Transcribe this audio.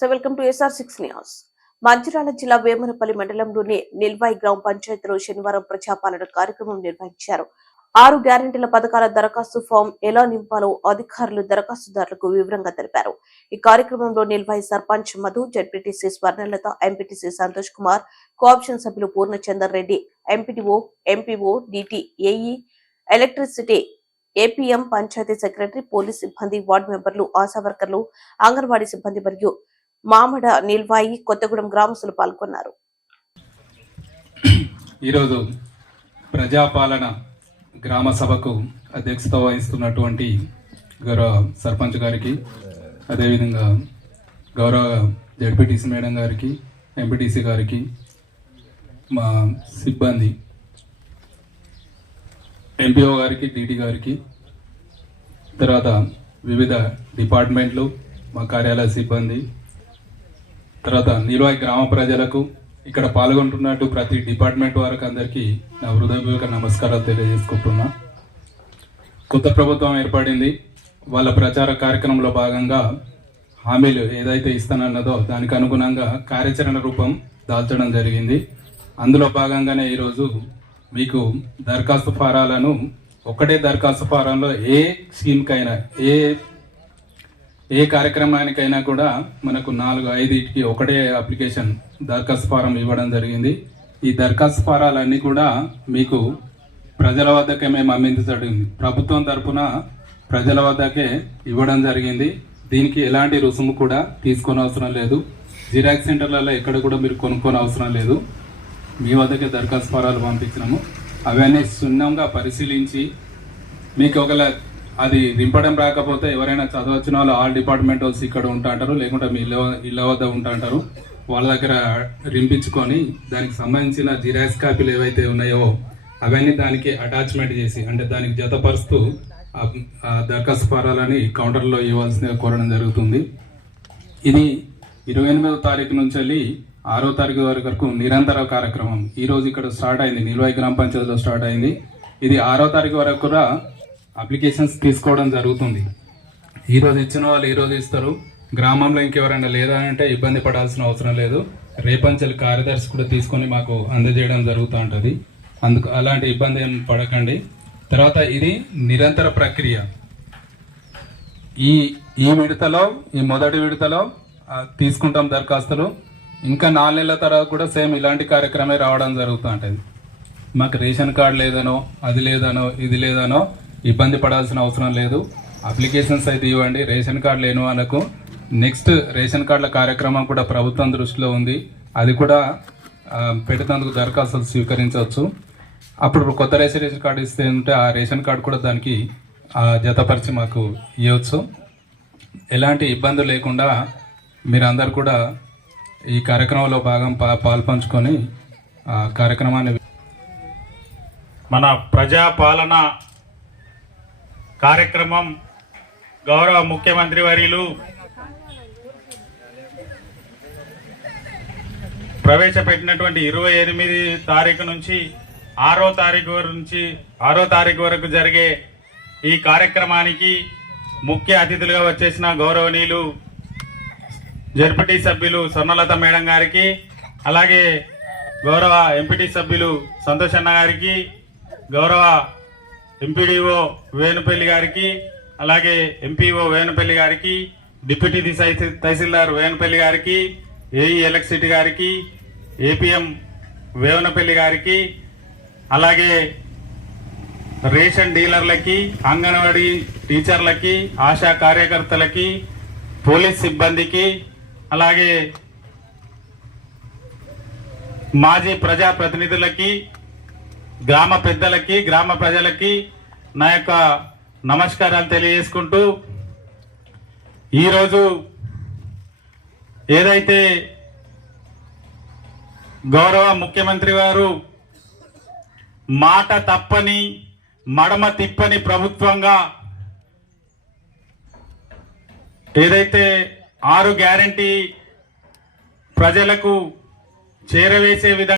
నమస్తే, welcome to SR6 news. Mancherial జిల్లా వేమనపల్లి మండలంలోని నిల్వాయి గ్రామ పంచాయతీలో శనివారం ప్రజాపాలన కార్యక్రమం నిర్వహించారు. 6 గ్యారెంటీల పథకాల దరఖాస్తు ఫామ్ ఎలా నింపాలో అధికారులు దరఖాస్తుదారులకు వివరంగా తెలిపారు. ఈ కార్యక్రమంలో Nilwai sarpanch Madhu, ZPTC Swarnalatha, MPTC Santosh Kumar, cooption సభ్యులు Purnachander Reddy, MPDO, MPO, DT, AE, electricity, APM, panchayat secretary, police సిబ్బంది, వార్డు మెంబర్లు, ఆశా వర్కర్లు, అంగన్వాడీ సిబ్బంది మరియు మామడ, నిల్వాయి, కొత్తగూడెం గ్రామస్తులు పాల్గొన్నారు. ఈరోజు ప్రజాపాలన గ్రామ సభకు అధ్యక్షత వహిస్తున్నటువంటి గౌరవ సర్పంచ్ గారికి, అదేవిధంగా గౌరవ జెడ్పీటీసీ మేడం గారికి, ఎంపీటీసీ గారికి, మా సిబ్బంది ఎంపీఓ గారికి, డిటి గారికి, తర్వాత వివిధ డిపార్ట్మెంట్లు, మా కార్యాలయ సిబ్బంది, తర్వాత నిల్వాయి గ్రామ ప్రజలకు, ఇక్కడ పాల్గొంటున్నట్టు ప్రతి డిపార్ట్మెంట్ వారికి అందరికీ నా హృదయపూర్వక నమస్కారాలు తెలియజేసుకుంటున్నా. కొత్త ప్రభుత్వం ఏర్పడింది. వాళ్ళ ప్రచార కార్యక్రమంలో భాగంగా హామీలు ఏదైతే ఇస్తానన్నదో దానికి అనుగుణంగా కార్యాచరణ రూపం దాల్చడం జరిగింది. అందులో భాగంగానే ఈరోజు మీకు దరఖాస్తు ఫారాలను ఒకటే దరఖాస్తు ఫారంలో ఏ స్కీమ్కైనా ఏ కార్యక్రమానికైనా కూడా మనకు 4-5 ఒకటే అప్లికేషన్ దరఖాస్తు ఫారం ఇవ్వడం జరిగింది. ఈ దరఖాస్తు ఫారాలన్నీ కూడా మీకు ప్రజల వద్దకే మేము అందించబడింది. ప్రభుత్వం తరఫున ప్రజల వద్దకే ఇవ్వడం జరిగింది. దీనికి ఎలాంటి రుసుము కూడా తీసుకొని అవసరం లేదు. జిరాక్స్ సెంటర్లలో ఎక్కడ కూడా మీరు కొనుక్కొని అవసరం లేదు. మీ వద్దకే దరఖాస్తు ఫారాలు పంపించినాము. అవన్నీ సున్నంగా పరిశీలించి మీకు ఒకవేళ అది నింపడం రాకపోతే ఎవరైనా చదవచ్చిన వాళ్ళు ఆల్ డిపార్ట్మెంట్ వాళ్ళు ఇక్కడ ఉంటాంటారు, లేకుంటే మీ ఇళ్ళ వద్ద ఉంటాంటారు. వాళ్ళ దగ్గర రింపించుకొని దానికి సంబంధించిన జిరాక్స్ కాపీలు ఏవైతే ఉన్నాయో అవన్నీ దానికి అటాచ్మెంట్ చేసి, అంటే దానికి జతపరుస్తూ ఆ దరఖాస్తు ఫారాలని కౌంటర్లో ఇవ్వాల్సిందిగా కోరడం జరుగుతుంది. ఇది 28వ తారీఖు నుంచి వెళ్ళి 6వ తారీఖు వరకు నిరంతర కార్యక్రమం. ఈరోజు ఇక్కడ స్టార్ట్ అయింది, నిల్వాయి గ్రామ పంచాయతీలో స్టార్ట్ అయింది. ఇది 6వ తారీఖు వరకు కూడా అప్లికేషన్స్ తీసుకోవడం జరుగుతుంది. ఈరోజు ఇచ్చిన వాళ్ళు ఈరోజు ఇస్తారు. గ్రామంలో ఇంకెవరైనా లేదా అంటే ఇబ్బంది పడాల్సిన అవసరం లేదు. రేపంచెల కార్యదర్శి కూడా తీసుకొని మాకు అందజేయడం జరుగుతూ ఉంటుంది. అందుకు అలాంటి ఇబ్బంది ఏం పడకండి. తర్వాత ఇది నిరంతర ప్రక్రియ. ఈ విడతలో, ఈ మొదటి విడతలో తీసుకుంటాం దరఖాస్తులు. ఇంకా 4 నెలల తర్వాత కూడా సేమ్ ఇలాంటి కార్యక్రమే రావడం జరుగుతూ ఉంటుంది. మాకు రేషన్ కార్డు లేదనో, అది లేదనో, ఇది లేదనో ఇబ్బంది పడాల్సిన అవసరం లేదు. అప్లికేషన్స్ అయితే ఇవ్వండి. రేషన్ కార్డు లేని వాళ్ళకు నెక్స్ట్ రేషన్ కార్డుల కార్యక్రమం కూడా ప్రభుత్వం దృష్టిలో ఉంది. అది కూడా పెట్టేందుకు దరఖాస్తులు స్వీకరించవచ్చు. అప్పుడు కొత్త రేషన్ కార్డు ఇస్తే ఉంటే ఆ రేషన్ కార్డు కూడా దానికి జతపరిచి మాకు ఇవ్వచ్చు. ఎలాంటి ఇబ్బంది లేకుండా మీరందరూ కూడా ఈ కార్యక్రమంలో భాగం పాల్పంచుకొని కార్యక్రమాన్ని మన ప్రజాపాలన కార్యక్రమం గౌరవ ముఖ్యమంత్రి వర్యులు ప్రవేశపెట్టినటువంటి 28 తారీఖు నుంచి 6వ తారీఖు వరకు జరిగే ఈ కార్యక్రమానికి ముఖ్య అతిథులుగా వచ్చేసిన గౌరవనీయులు జెడ్పీటీ సభ్యులు స్వర్ణలత మేడం గారికి, అలాగే గౌరవ ఎంపీటీ సభ్యులు సంతోష్ అన్న గారికి, గౌరవ ఎంపీడీఓ వేణుపల్లి గారికి, అలాగే ఎంపీఓ వేణుపల్లి గారికి, డిప్యూటీ తహసీల్దార్ వేణుపల్లి గారికి, ఏఈ ఎలక్ట్రిసిటీ గారికి, ఏపీఎం వేవనపల్లి గారికి, అలాగే రేషన్ డీలర్లకి, అంగన్వాడీ టీచర్లకి, ఆశా కార్యకర్తలకి, పోలీస్ సిబ్బందికి, అలాగే మాజీ ప్రజాప్రతినిధులకి, గ్రామ పెద్దలకి, గ్రామ ప్రజలకి నా యొక్క నమస్కారాలు తెలియజేసుకుంటూ, ఈరోజు ఏదైతే గౌరవ ముఖ్యమంత్రి వారు మాట తప్పని, మడమ తిప్పని ప్రభుత్వంగా ఏదైతే 6 గ్యారెంటీ ప్రజలకు చేరవేసే విధంగా